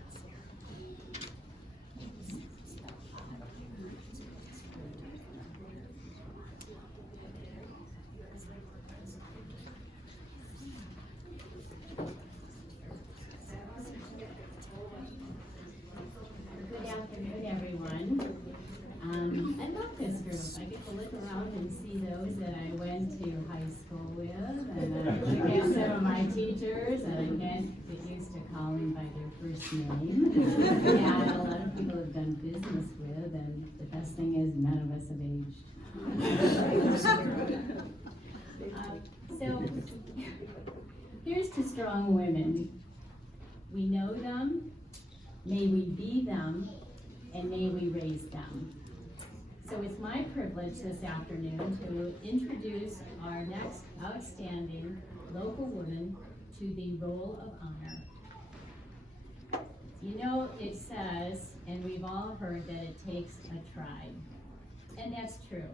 Good afternoon, everyone. I love this group. I get to look around and see those that I went to high school with, and I look at some of my teachers that I can't get used to calling by their first name. And a lot of people have done business with, and the best thing is none of us have aged. So, here's to strong women. We know them, may we be them, and may we raise them. So it's my privilege this afternoon to introduce our next outstanding local woman to the roll of honor. You know, it says, and we've all heard that it takes a tribe. And that's true.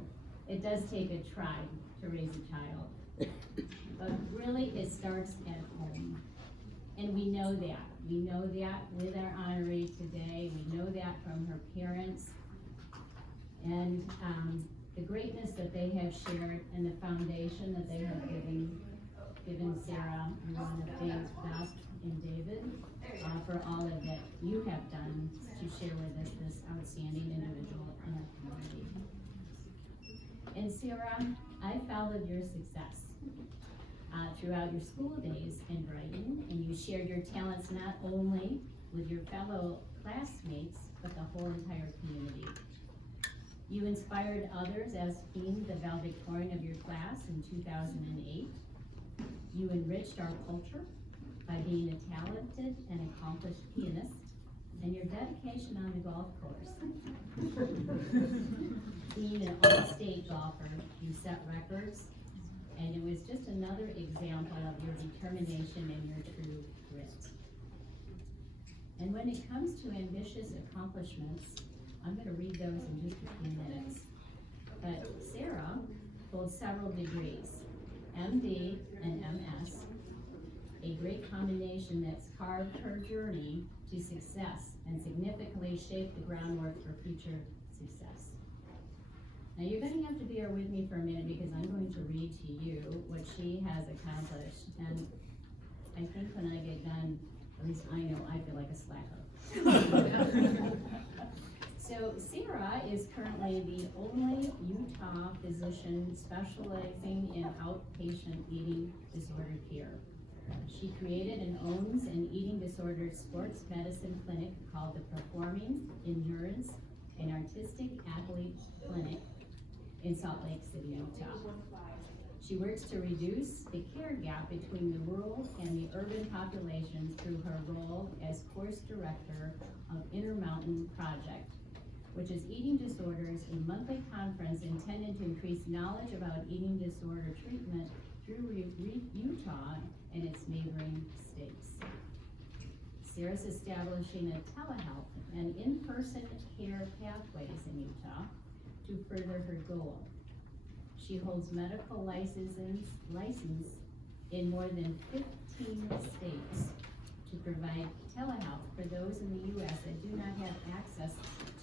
It does take a tribe to raise a child. But really, it starts at home. And we know that. We know that with our honoree today. We know that from her parents. And the greatness that they have shared and the foundation that they have given Sarah. We want to thank Beth and David for all of that you have done to share with us this outstanding individual in our community. And Sarah, I followed your success throughout your school days in Brighton, and you shared your talents not only with your fellow classmates, but the whole entire community. You inspired others as being the valedictorian of your class in 2008. You enriched our culture by being a talented and accomplished pianist, and your dedication on the golf course. Being an all-state golfer, you set records, and it was just another example of your determination and your true grit. And when it comes to ambitious accomplishments, I'm going to read those in just a few minutes. But Sarah holds several degrees, MD and MS, a great combination that's carved her journey to success and significantly shaped the groundwork for future success. Now you're going to have to bear with me for a minute because I'm going to read to you what she has accomplished. And I think when I get done, at least I know I feel like a slacker. So Sarah is currently the only Utah physician specializing in outpatient eating disorder care. She created and owns an eating disorder sports medicine clinic called the Performing Endurance and Artistic Athlete Clinic in Salt Lake City, Utah. She works to reduce the care gap between the rural and the urban populations through her role as course director of Intermountain Project, which is eating disorders, a monthly conference intended to increase knowledge about eating disorder treatment through Utah and its neighboring states. Sarah's establishing a telehealth and in-person care pathways in Utah to further her goal. She holds medical license in more than 15 states to provide telehealth for those in the U.S. that do not have access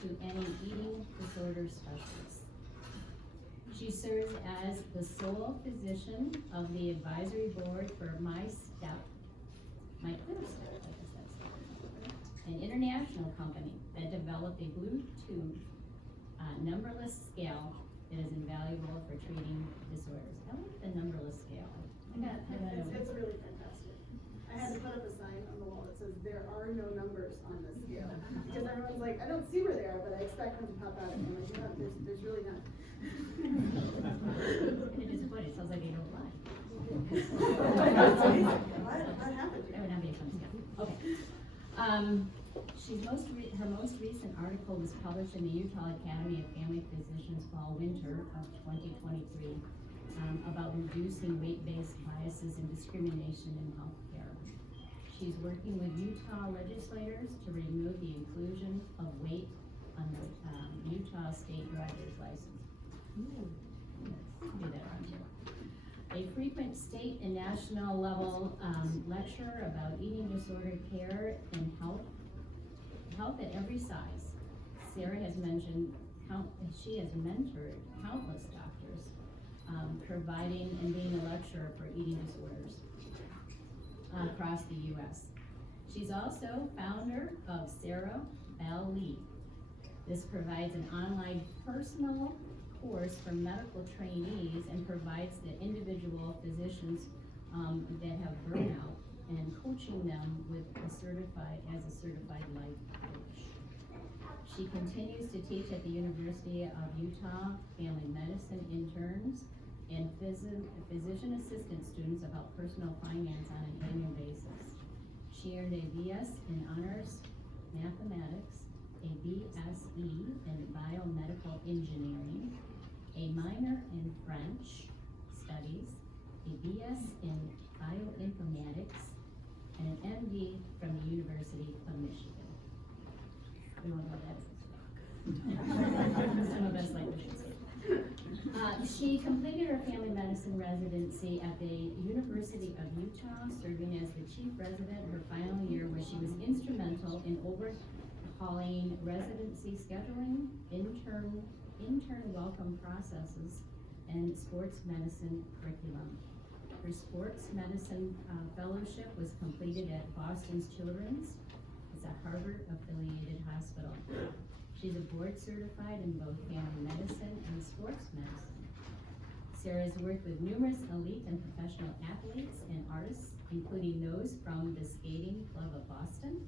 to any eating disorder specialists. She serves as the sole physician of the advisory board for My Clear Step, I guess that's an international company that developed a Bluetooth numberless scale that is invaluable for treating disorders. I like the numberless scale. It's really fantastic. I had to put up a sign on the wall that says, "There are no numbers on this scale." Because everyone's like, I don't see where they are, but I expect them to pop out. And I'm like, no, there's really not. And it is what it sounds like they don't lie. What happened here? That would not be a fun scale. Okay. Her most recent article was published in the Utah Academy of Family Physicians Fall/Winter of 2023 about reducing weight-based biases and discrimination in healthcare. She's working with Utah legislators to remove the inclusion of weight on the Utah state driver's license. Do that around here. A frequent state and national level lecturer about eating disorder care and health at every size. Sarah has she has mentored countless doctors, providing and being a lecturer for eating disorders across the U.S. She's also founder of Sarah Bell Lee. This provides an online personal course for medical trainees and provides the individual physicians that have burnout and coaching them with as a certified life coach. She continues to teach at the University of Utah Family Medicine interns and physician assistant students about personal finance on an annual basis. She earned a BS in honors mathematics, a BSE in biomedical engineering, a minor in French studies, a BS in bioinformatics, and an MD from the University of Michigan. We won't know that. Some of us like Michigan. She completed her family medicine residency at the University of Utah, serving as the chief resident her final year, where she was instrumental in overhauling residency scheduling, intern welcome processes, and sports medicine curriculum. Her sports medicine fellowship was completed at Boston's Children's. It's a Harvard-affiliated hospital. She's a board certified in both family medicine and sports medicine. Sarah has worked with numerous elite and professional athletes and artists, including those from the Skating Club of Boston,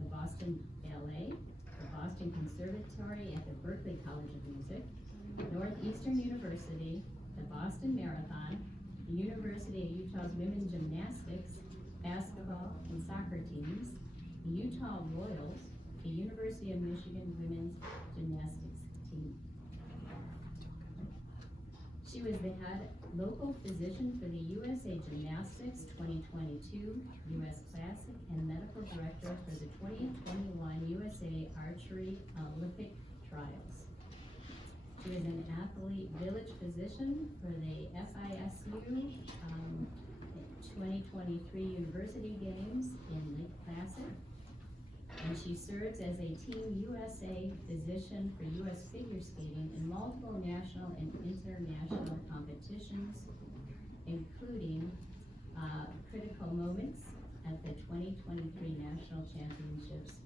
the Boston Ballet, the Boston Conservatory at the Berklee College of Music, Northeastern University, the Boston Marathon, the University of Utah's women's gymnastics, basketball, and soccer teams, the Utah Royals, the University of Michigan women's gymnastics team. She was the head local physician for the USA Gymnastics 2022 US Classic and medical director for the 2021 USA Archery Olympic Trials. She was an athlete village physician for the FISU 2023 University Games in Lake Placid. And she serves as a Team USA physician for US figure skating in multiple national and international competitions, including critical moments at the 2023 National Championships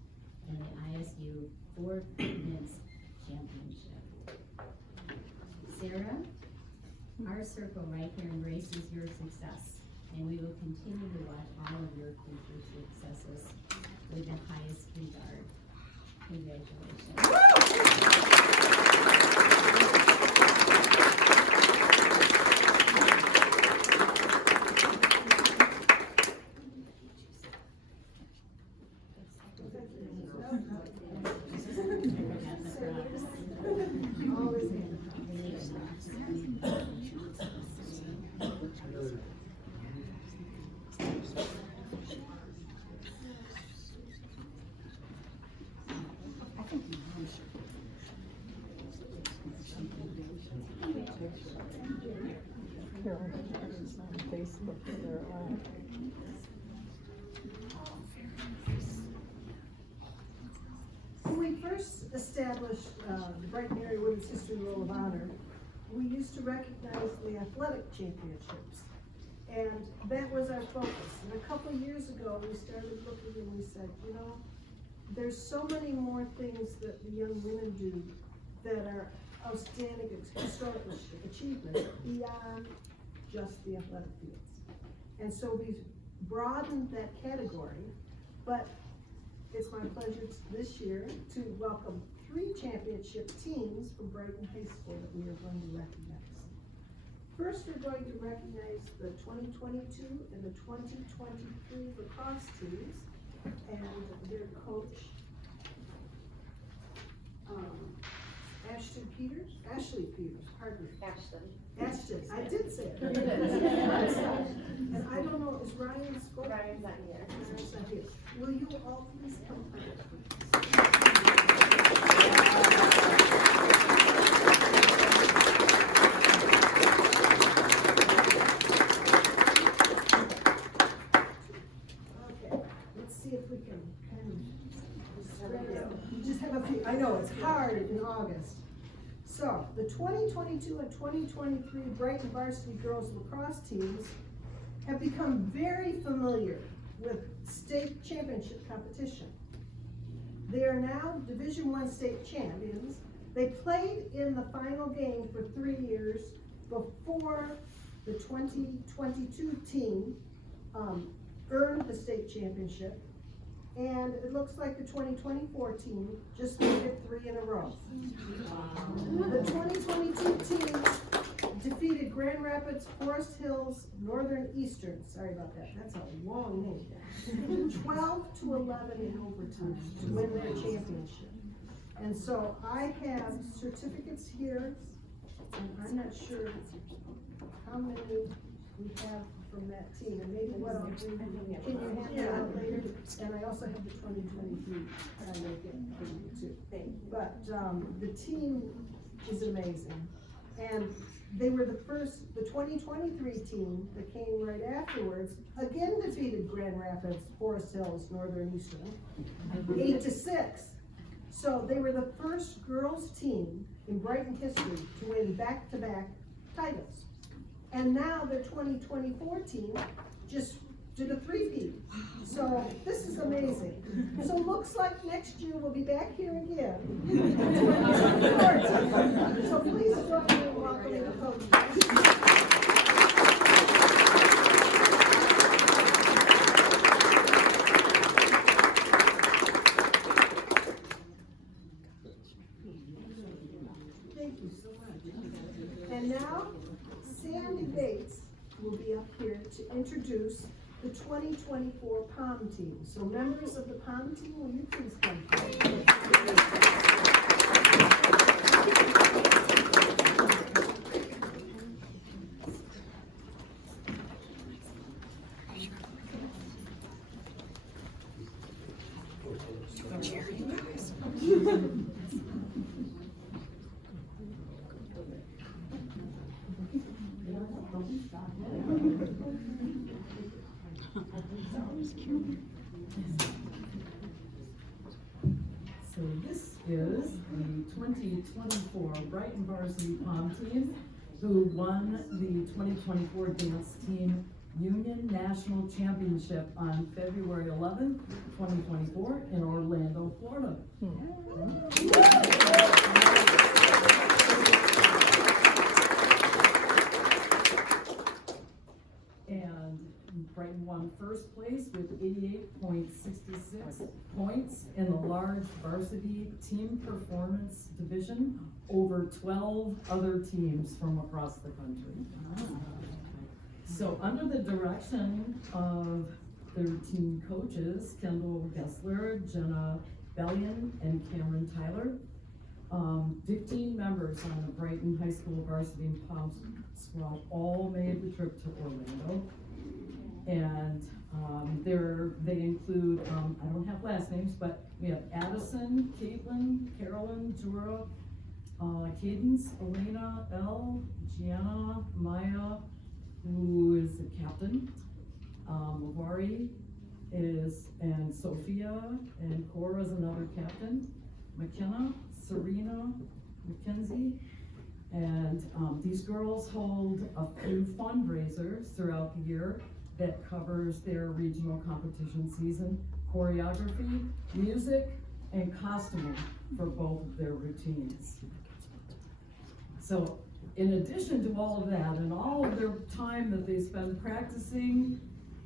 and the ISU 4 Minutes Championship. Sarah, our circle right here embraces your success, and we will continue to watch all of your future successes with the highest regard. Congratulations. Carol is on Facebook for their When we first established the Brighton Area Women's History Roll of Honor, we used to recognize the athletic championships. And that was our focus. And a couple of years ago, we started looking and we said, you know, there's so many more things that the young women do that are outstanding historical achievements beyond just the athletic fields. And so we've broadened that category, but it's my pleasure this year to welcome 3 championship teams from Brighton High School that we are going to recognize. First, we're going to recognize the 2022 and the 2023 lacrosse teams and their coach, Ashley Peters, pardon me. Ashton, I did say it. And I don't know, is Ryan spoke? Ryan's not here. Ryan's not here. Will you all please come forward? Okay, let's see if we can kind of spread it out. You just have a few, I know, it's hard in August. So, the 2022 and 2023 Brighton varsity girls lacrosse teams have become very familiar with state championship competition. They are now Division I state champions. They played in the final game for 3 years before the 2022 team earned the state championship. And it looks like the 2024 team just made it 3 in a row. The 2022 team defeated Grand Rapids, Forest Hills, Northern Eastern, sorry about that, that's a long name, 12-11 in overtime to win their championship. And so I have certificates here, and I'm not sure how many we have from that team, and maybe what I'll do, can you hand that out later? And I also have the 2023, I will get for you too. But, the team is amazing. And they were the 2023 team that came right afterwards, again defeated Grand Rapids, Forest Hills, Northern Eastern, 8-6. So they were the first girls team in Brighton history to win back-to-back titles. And now their 2024 team just did a 3-peat. So this is amazing. So looks like next year we'll be back here again. So please join me in welcoming the coaches. Thank you so much. And now, Sandy Bates will be up here to introduce the 2024 POM team. So members of the POM team, will you please come forward? So this is the 2024 Brighton varsity POM team who won the 2024 dance team Union National Championship on February 11th, 2024 in Orlando, Florida. And Brighton won first place with 88.66 points in the large varsity team performance division over 12 other teams from across the country. So under the direction of their team coaches, Kendall Gessler, Jenna Bellion, and Cameron Tyler, 15 members on the Brighton High School varsity POM squad all made the trip to Orlando. And they include, I don't have last names, but we have Addison, Caitlin, Carolyn, Jura, Cadence, Elena, Elle, Gianna, Maya, who is a captain. Lavari and Sophia, and Cora is another captain. McKenna, Serena, Mackenzie. And these girls hold a few fundraisers throughout the year that covers their regional competition season, choreography, music, and costuming for both of their routines. So in addition to all of that and all of their time that they spend practicing,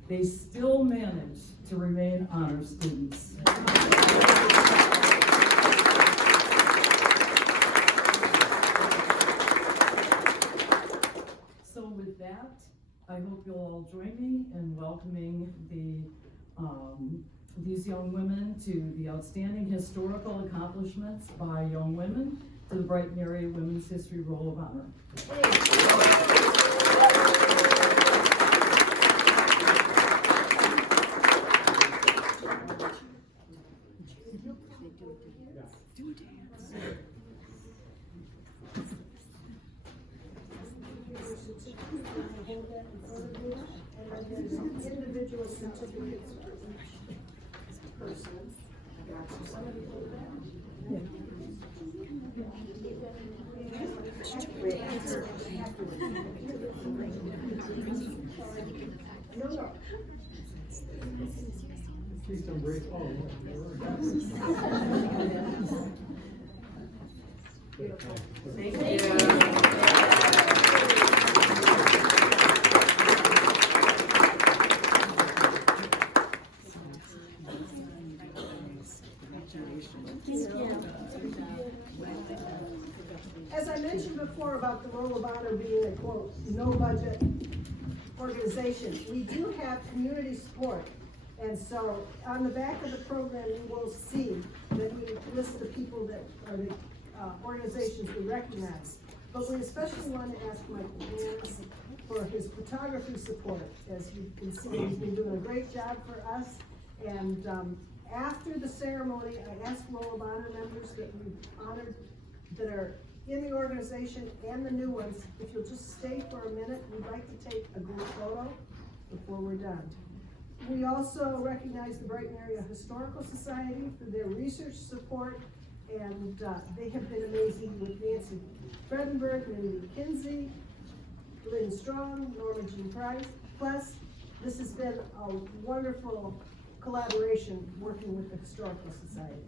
they still manage to remain honor students. So with that, I hope you'll all join me in welcoming these young women to the outstanding historical accomplishments by young women to the Brighton Area Women's History Roll of Honor. And then there's individual certificates for each person. I got you. Somebody hold that? No. Please don't break all. Thank you. As I mentioned before about the Roll of Honor being a quote, no budget organization, we do have community support. And so on the back of the program, you will see that we list the people that are the organizations we recognize. But we especially want to ask Michael Vance for his photography support. As you can see, he's been doing a great job for us. And after the ceremony, I asked Roll of Honor members that we honored that are in the organization and the new ones, if you'll just stay for a minute, we'd like to take a group photo before we're done. We also recognize the Brighton Area Historical Society for their research support, and they have been amazing with Nancy Fredenberg, Mindy McKinsey, Lynn Strong, Norma Jean Price. This has been a wonderful collaboration working with the Historical Society.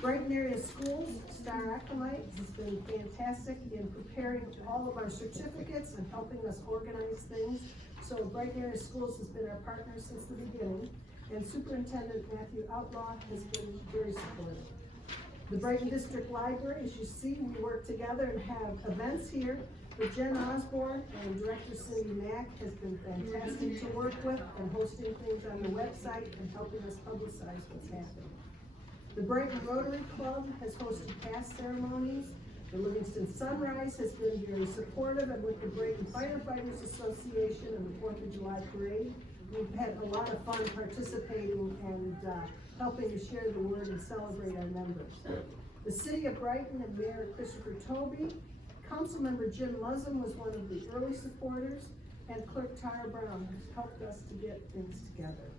Brighton Area Schools, Star Acolyte, has been fantastic in preparing all of our certificates and helping us organize things. So Brighton Area Schools has been our partner since the beginning, and Superintendent Matthew Outlaw has been very supportive. The Brighton District Library, as you see, we work together and have events here. But Jen Osborne and Director Cindy Mack has been fantastic to work with and hosting things on the website and helping us publicize what's happening. The Brighton Rotary Club has hosted past ceremonies. The Livingston Sunrise has been very supportive, and with the Brighton Firefighters Association and the 4th of July Parade, we've had a lot of fun participating and helping to share the word and celebrate our members. The City of Brighton and Mayor Christopher Toby, Councilmember Jim Muzzin was one of the early supporters, and Clerk Tara Brown has helped us to get things together.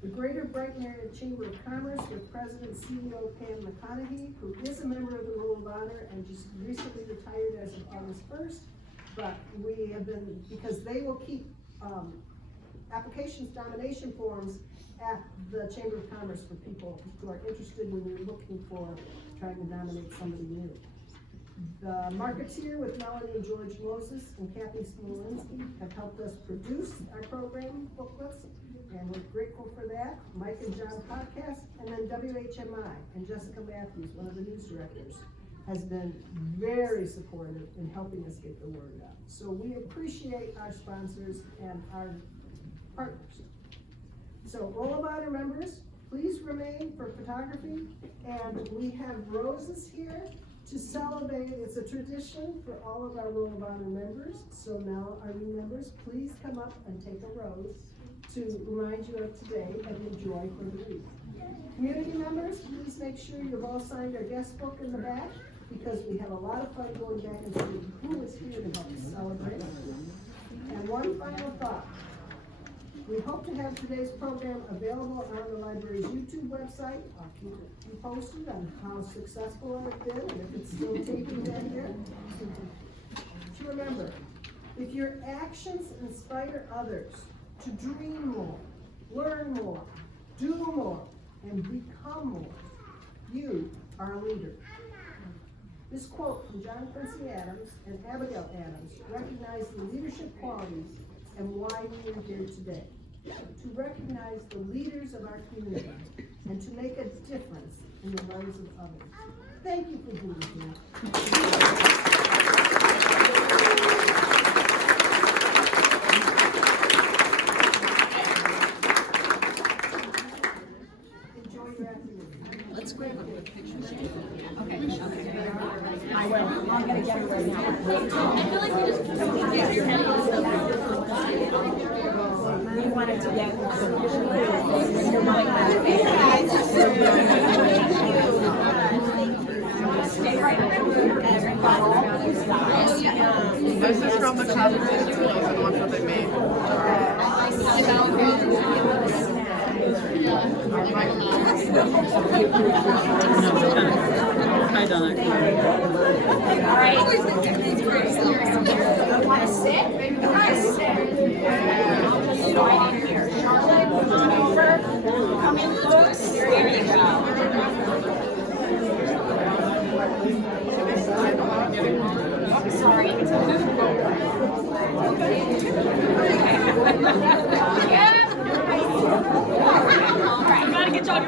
The Greater Brighton Area Chamber of Commerce with President CEO Pam McConaughey, who is a member of the Roll of Honor and just recently retired as of August 1st. But we have been, because they will keep applications, nomination forms at the Chamber of Commerce for people who are interested when you're looking for trying to nominate somebody new. The Marketeer with Melanie and George Moses and Kathy Smolinski have helped us produce our program booklets, and we're grateful for that. Mike and John Podcast, and then WHMI and Jessica Matthews, one of the news directors, has been very supportive in helping us get the word out. So we appreciate our sponsors and our partners. So Roll of Honor members, please remain for photography, and we have roses here to celebrate. It's a tradition for all of our Roll of Honor members. So now our new members, please come up and take a rose to remind you of today and enjoy for the week. Community members, please make sure you've all signed our guest book in the back, because we have a lot of fun going back and seeing who is here to help us celebrate. And one final thought. We hope to have today's program available on the library's YouTube website. I'll keep you posted on how successful I've been and if it's still taping down there. To remember, if your actions inspire others to dream more, learn more, do more, and become more, you are a leader. This quote from John Quincy Adams and Abigail Adams recognize the leadership qualities and why we are here today. To recognize the leaders of our community and to make a difference in the lives of others. Thank you for being here. Enjoy your afternoon. Let's grab a quick picture. I will. I'm gonna get it right now. We wanted to get. This is from the conference and watch what they made. Hi, Donna. All right. Want to sit? Right in here. Charlotte, come on over. Come in close. There you go. Sorry. Yeah. All right. Gotta get y'all